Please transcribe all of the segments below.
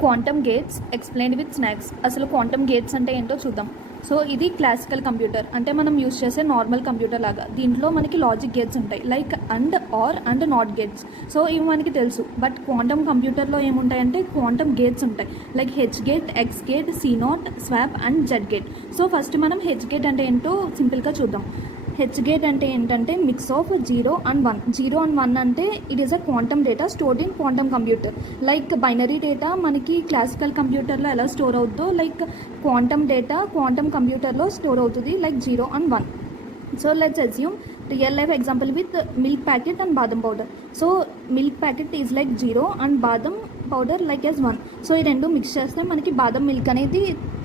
Quantum gates explained with snacks. అసలు quantum gates అంటే ఏంటో చూద్దాం. సో ఇది క్లాసికల్ కంప్యూటర్, అంటే మనం యూస్ చేసే నార్మల్ కంప్యూటర్ లాగా. దీంట్లో మనకి లాజిక్ గేట్స్ ఉంటాయి, like and, or and not gates. So ఇవి మనకి తెలుసు. బట్ క్వాంటమ్ కంప్యూటర్లో ఏముంటాయంటే క్వాంటమ్ గేట్స్ ఉంటాయి, like H gate, X gate, C not, swap and Z gate. So first మనం హెచ్ గేట్ అంటే ఏంటో సింపుల్గా చూద్దాం. హెచ్ గేట్ అంటే ఏంటంటే మిక్స్ ఆఫ్ 0 and 1. 0 and 1 అంటే it is a quantum data stored in quantum computer. Like binary data మనకి classical కంప్యూటర్లో ఎలా స్టోర్ అవుతుందో, లైక్ క్వాంటమ్ డేటా క్వాంటమ్ కంప్యూటర్లో స్టోర్ అవుతుంది, like 0 and 1. So let's assume real life example with milk packet and badam powder. So milk packet is like 0 and badam powder like as 1. So ఈ రెండు mix చేస్తే మనకి బాదం milk అనేది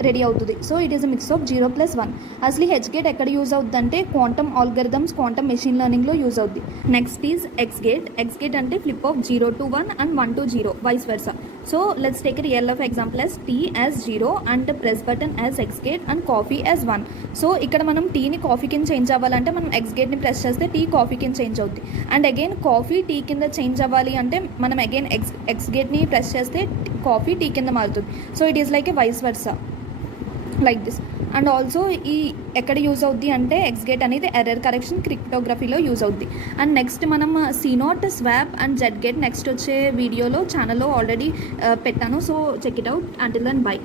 ready అవుతుంది. So it is a mix of 0 + 1. అసలు H gate ఎక్కడ use అవుతుంది అంటే క్వాంటమ్ ఆల్గరిథమ్స్, క్వాంటమ్ మెషిన్ లెర్నింగ్లో యూజ్ అవుతుంది. Next is X gate. X gate అంటే flip of 0 to 1 and 1 to 0, vice versa. So let's take real life example as tea as 0 and press button as X gate and coffee as 1. So ఇక్కడ మనం టీని coffee కింద change అవ్వాలంటే మనం X గేట్ని press చేస్తే tea coffee కింద change అవుతుంది. అండ్ అగైన్ కాఫీ టీ కింద చేంజ్ అవ్వాలి అంటే మనం అగైన్ ఎక్స్ గేట్ని ప్రెస్ చేస్తే కాఫీ టీ కింద మారుతుంది. So it is like a vice versa, like this. And also ఈ ఎక్కడ యూజ్ అవుద్ది అంటే ఎక్స్ గేట్ అనేది ఎర్రర్ కరెక్షన్ క్రిప్టోగ్రఫీలో యూజ్ అవుద్ది. అండ్ నెక్స్ట్ మనం C not, swap and Z gate next వచ్చే వీడియోలో ఛానల్లో ఆల్రెడీ పెట్టాను. So check it out. Until then by.